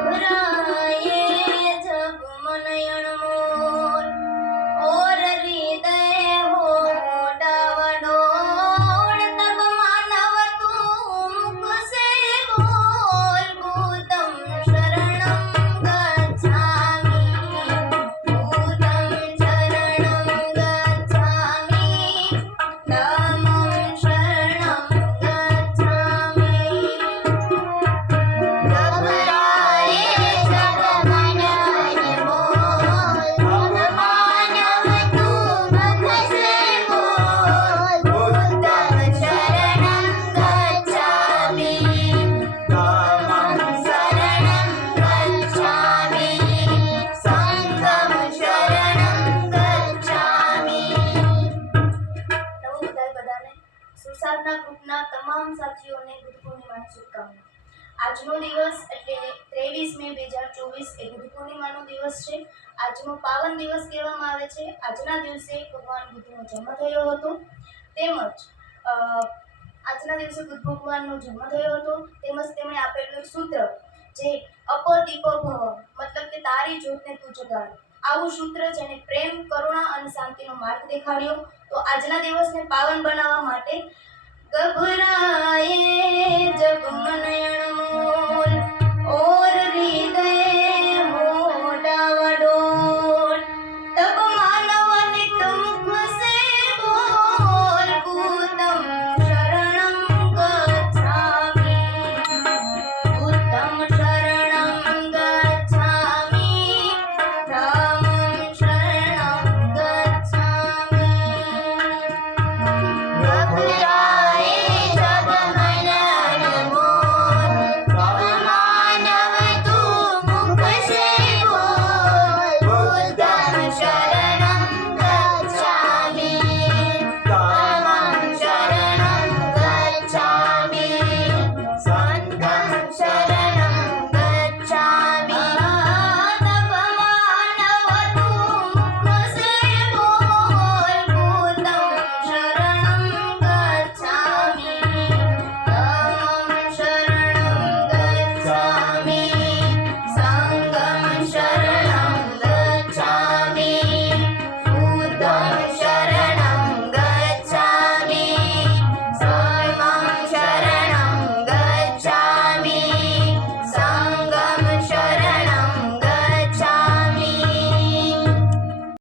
ગભરાયે સુસાદના ગ્રુપના તમામ સાથીઓને ગુરુ પૂર્ણિમાની શુભકામના આજનો દિવસ એટલે ત્રેવીસ મે બે હજાર ચોવીસ એ ગુરુ પૂર્ણિમાનો દિવસ છે. આજનો પાવન દિવસ કહેવામાં આવે છે. આજના દિવસે ભગવાન બુદ્ધનો જન્મ થયો હતો. તેમજ આજના દિવસે બુદ્ધ ભગવાનનો જન્મ થયો હતો. તેમજ તેમણે આપેલું સૂત્ર જે અપદીપ ભવ મતલબ કે તારી જ્યોતને તું જગાડ. આવું સૂત્ર જેને પ્રેમ, કરુણા અને શાંતિનો માર્ગ દેખાડ્યો. તો આજના દિવસને પાવન બનાવવા માટે ગભરાયે જગ મન અણમોલ